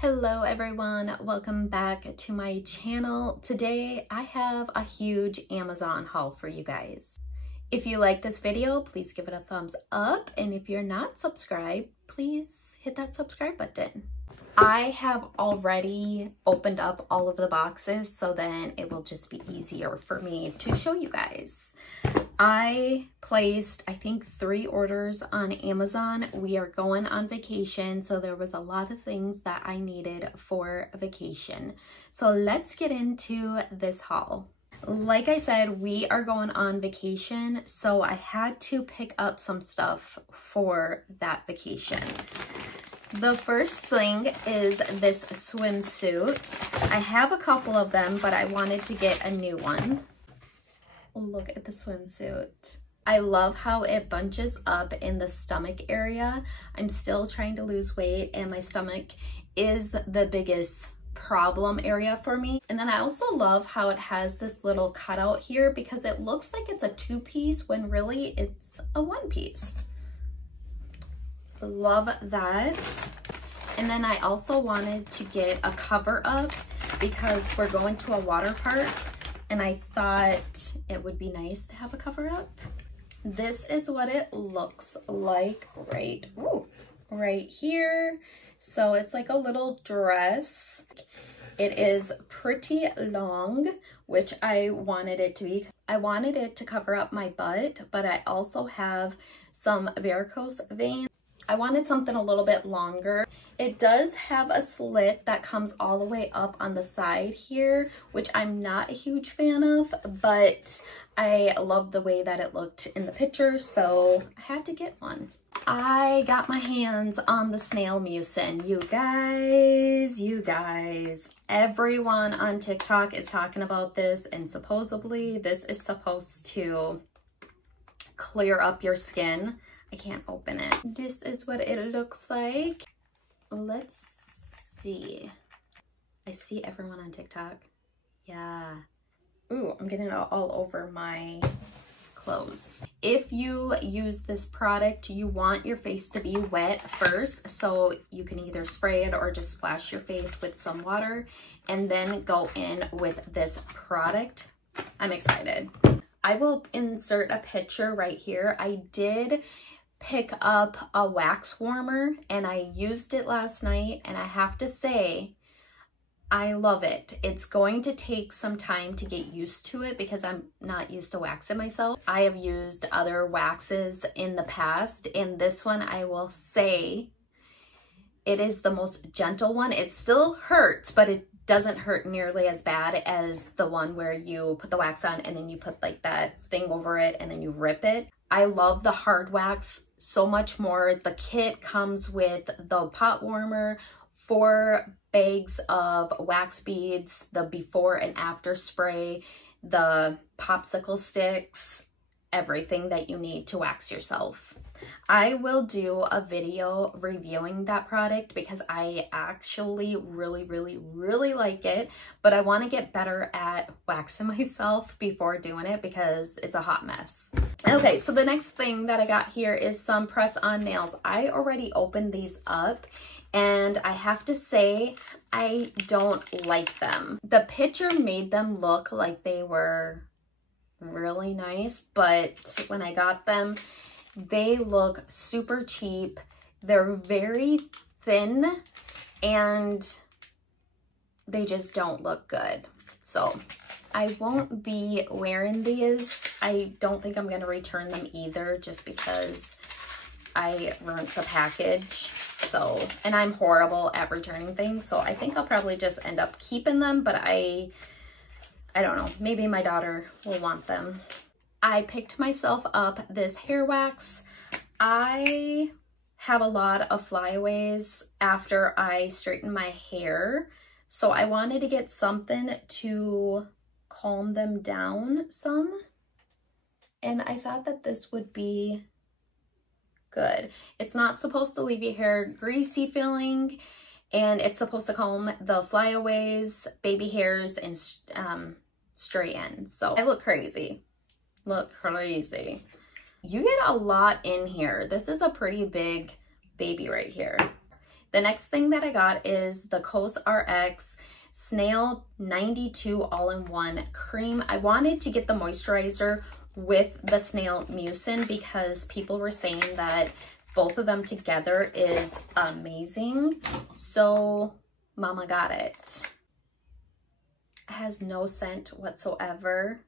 Hello everyone, welcome back to my channel. Today I have a huge Amazon haul for you guys. If you like this video, please give it a thumbs up, and if you're not subscribed, please hit that subscribe button. I have already opened up all of the boxes, so then it will just be easier for me to show you guys. I placed, I think, 3 orders on Amazon. We are going on vacation, so there was a lot of things that I needed for a vacation. So let's get into this haul. Like I said, we are going on vacation, so I had to pick up some stuff for that vacation. The first thing is this swimsuit. I have a couple of them, but I wanted to get a new one. Look at the swimsuit. I love how it bunches up in the stomach area. I'm still trying to lose weight, and my stomach is the biggest problem area for me. And then I also love how it has this little cutout here because it looks like it's a 2-piece when really it's a 1-piece. Love that. And then I also wanted to get a cover up because we're going to a water park, and I thought it would be nice to have a cover up. This is what it looks like right here. So it's like a little dress. It is pretty long, which I wanted it to be. I wanted it to cover up my butt, but I also have some varicose veins. I wanted something a little bit longer. It does have a slit that comes all the way up on the side here, which I'm not a huge fan of, but I love the way that it looked in the picture, so I had to get one. I got my hands on the snail mucin. You guys, everyone on TikTok is talking about this, and supposedly this is supposed to clear up your skin. I can't open it. This is what it looks like. Let's see. I see everyone on TikTok. Yeah. Ooh, I'm getting it all over my clothes. If you use this product, you want your face to be wet first, so you can either spray it or just splash your face with some water and then go in with this product. I'm excited. I will insert a picture right here. I did pick up a wax warmer and I used it last night, and I have to say I love it. It's going to take some time to get used to it because I'm not used to waxing myself. I have used other waxes in the past, and this one, I will say, it is the most gentle one. It still hurts, but it doesn't hurt nearly as bad as the one where you put the wax on and then you put like that thing over it and then you rip it. I love the hard wax so much more. The kit comes with the pot warmer, 4 bags of wax beads, the before and after spray, the popsicle sticks, everything that you need to wax yourself. I will do a video reviewing that product because I actually really like it, but I want to get better at waxing myself before doing it because it's a hot mess. Okay, so the next thing that I got here is some press-on nails. I already opened these up, and I have to say I don't like them. The picture made them look like they were really nice, but when I got them, they look super cheap. They're very thin and they just don't look good. So I won't be wearing these. I don't think I'm going to return them either just because I ruined the package. So, and I'm horrible at returning things. So I think I'll probably just end up keeping them, but I don't know. Maybe my daughter will want them. I picked myself up this hair wax. I have a lot of flyaways after I straighten my hair, so I wanted to get something to calm them down some, and I thought that this would be good. It's not supposed to leave your hair greasy feeling, and it's supposed to calm the flyaways, baby hairs, and stray ends. So I look crazy. You get a lot in here. This is a pretty big baby right here. The next thing that I got is the Coast RX Snail 92 All-in-One Cream. I wanted to get the moisturizer with the Snail Mucin because people were saying that both of them together is amazing. So mama got it. It has no scent whatsoever.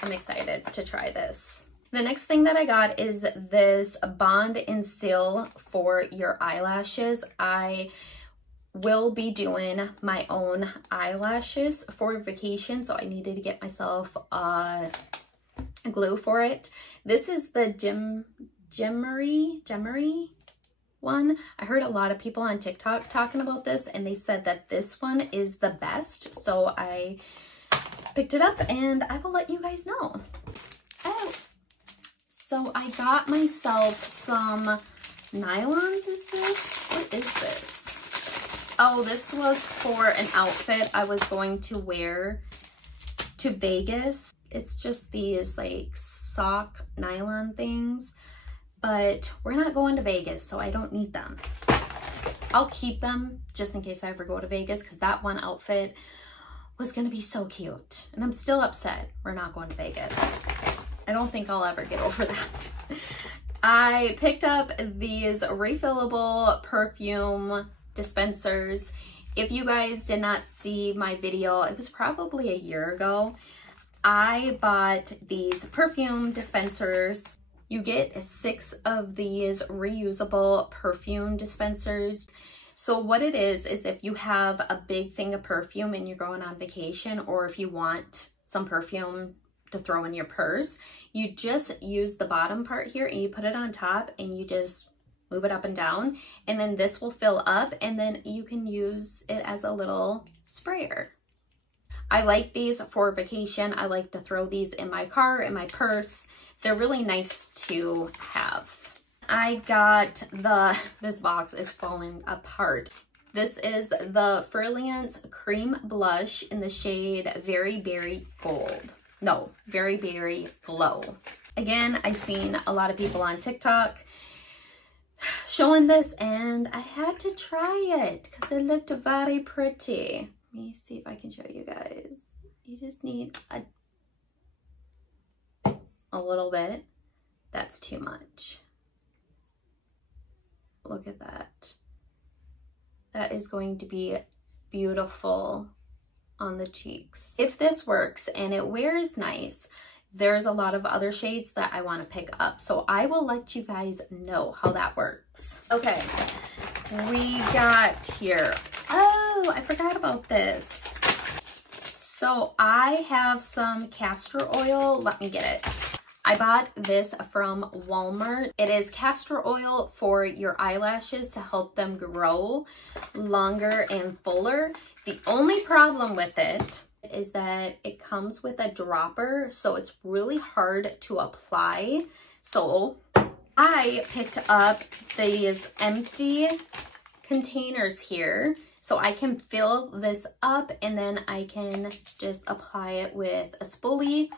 I'm excited to try this. The next thing that I got is this Bond and Seal for your eyelashes. I will be doing my own eyelashes for vacation, so I needed to get myself glue for it. This is the Gemmery one. I heard a lot of people on TikTok talking about this, and they said that this one is the best. So I picked it up and I will let you guys know. Oh, so I got myself some nylons. Is this? What is this? Oh, this was for an outfit I was going to wear to Vegas. It's just these like sock nylon things, but we're not going to Vegas, so I don't need them. I'll keep them just in case I ever go to Vegas, because that one outfit was gonna be so cute. And I'm still upset we're not going to Vegas. I don't think I'll ever get over that. I picked up these refillable perfume dispensers. If you guys did not see my video, it was probably a year ago. I bought these perfume dispensers. You get 6 of these reusable perfume dispensers. So what it is if you have a big thing of perfume and you're going on vacation, or if you want some perfume to throw in your purse, you just use the bottom part here and you put it on top and you just move it up and down, and then this will fill up, and then you can use it as a little sprayer. I like these for vacation. I like to throw these in my car, in my purse. They're really nice to have. I got this box is falling apart. This is the Freelance Cream Blush in the shade Very Berry Gold. No, Very Berry Glow. Again, I've seen a lot of people on TikTok showing this, and I had to try it because it looked very pretty. Let me see if I can show you guys. You just need a little bit. That's too much. Look at that. That is going to be beautiful on the cheeks. If this works and it wears nice, there's a lot of other shades that I want to pick up. So I will let you guys know how that works. Okay, we got here. Oh, I forgot about this. So I have some castor oil. Let me get it. I bought this from Walmart. It is castor oil for your eyelashes to help them grow longer and fuller. The only problem with it is that it comes with a dropper, so it's really hard to apply. So I picked up these empty containers here, so I can fill this up and then I can just apply it with a spoolie,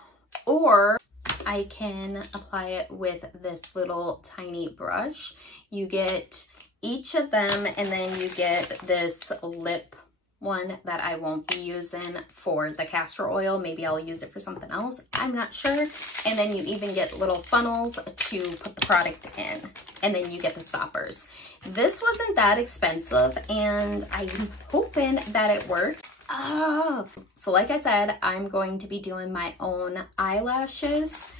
or I can apply it with this little tiny brush. You get each of them, and then you get this lip one that I won't be using for the castor oil. Maybe I'll use it for something else. I'm not sure. And then you even get little funnels to put the product in. And then you get the stoppers. This wasn't that expensive, and I'm hoping that it works. Oh, so like I said, I'm going to be doing my own eyelashes.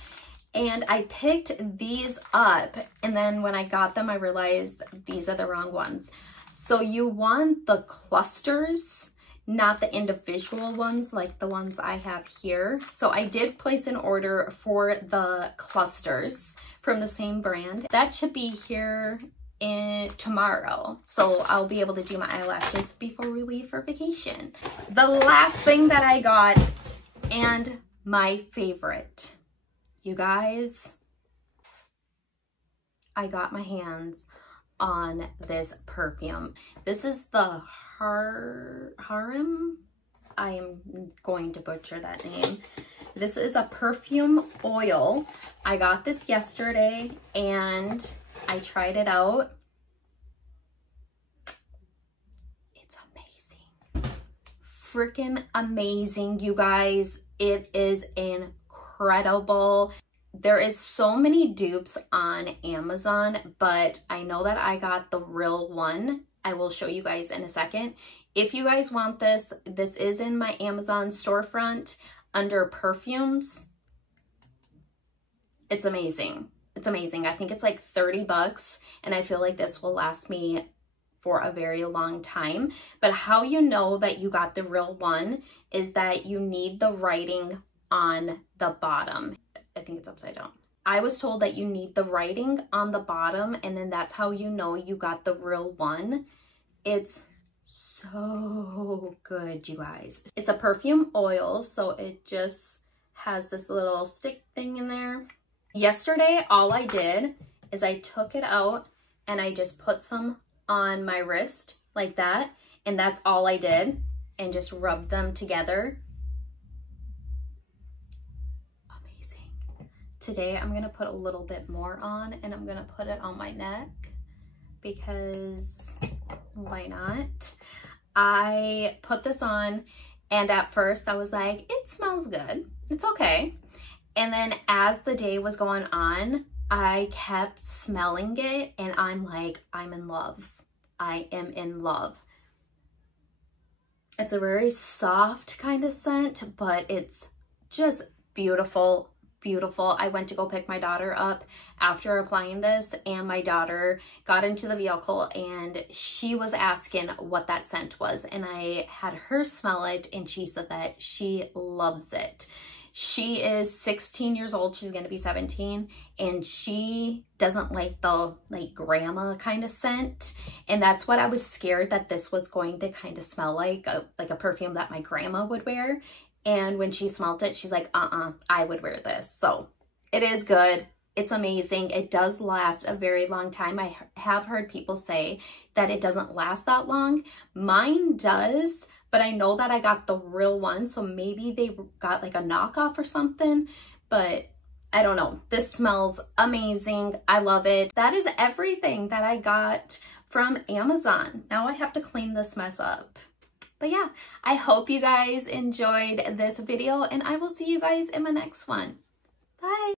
And I picked these up, and then when I got them, I realized these are the wrong ones. So you want the clusters, not the individual ones like the ones I have here. So I did place an order for the clusters from the same brand. That should be here tomorrow. So I'll be able to do my eyelashes before we leave for vacation. The last thing that I got, and my favorite, you guys, I got my hands on this perfume. This is the Harem. I am going to butcher that name. This is a perfume oil. I got this yesterday and I tried it out. freaking amazing, you guys. It is incredible. There is so many dupes on Amazon, but I know that I got the real one. I will show you guys in a second. If you guys want this, this is in my Amazon storefront under perfumes. It's amazing. It's amazing. I think it's like 30 bucks, and I feel like this will last me for a very long time. But how you know that you got the real one is that you need the writing on the bottom. I think it's upside down. I was told that you need the writing on the bottom, and then that's how you know you got the real one. It's so good, you guys. It's a perfume oil, so it just has this little stick thing in there. Yesterday, all I did is I took it out and I just put some on my wrist like that, and that's all I did, and just rubbed them together. Amazing. Today, I'm gonna put a little bit more on, and I'm gonna put it on my neck because why not? I put this on, and at first I was like, it smells good. It's okay. And then as the day was going on, I kept smelling it, and I'm like, I'm in love. I am in love. It's a very soft kind of scent, but it's just beautiful, beautiful. I went to go pick my daughter up after applying this, and my daughter got into the vehicle and she was asking what that scent was, and I had her smell it, and she said that she loves it. She is 16 years old. She's going to be 17, and she doesn't like the grandma kind of scent. And that's what I was scared that this was going to kind of smell like a perfume that my grandma would wear. And when she smelled it, she's like, I would wear this. So it is good. It's amazing. It does last a very long time. I have heard people say that it doesn't last that long. Mine does, but I know that I got the real one, so maybe they got like a knockoff or something, but I don't know. This smells amazing. I love it. That is everything that I got from Amazon. Now I have to clean this mess up. But yeah, I hope you guys enjoyed this video, and I will see you guys in my next one. Bye.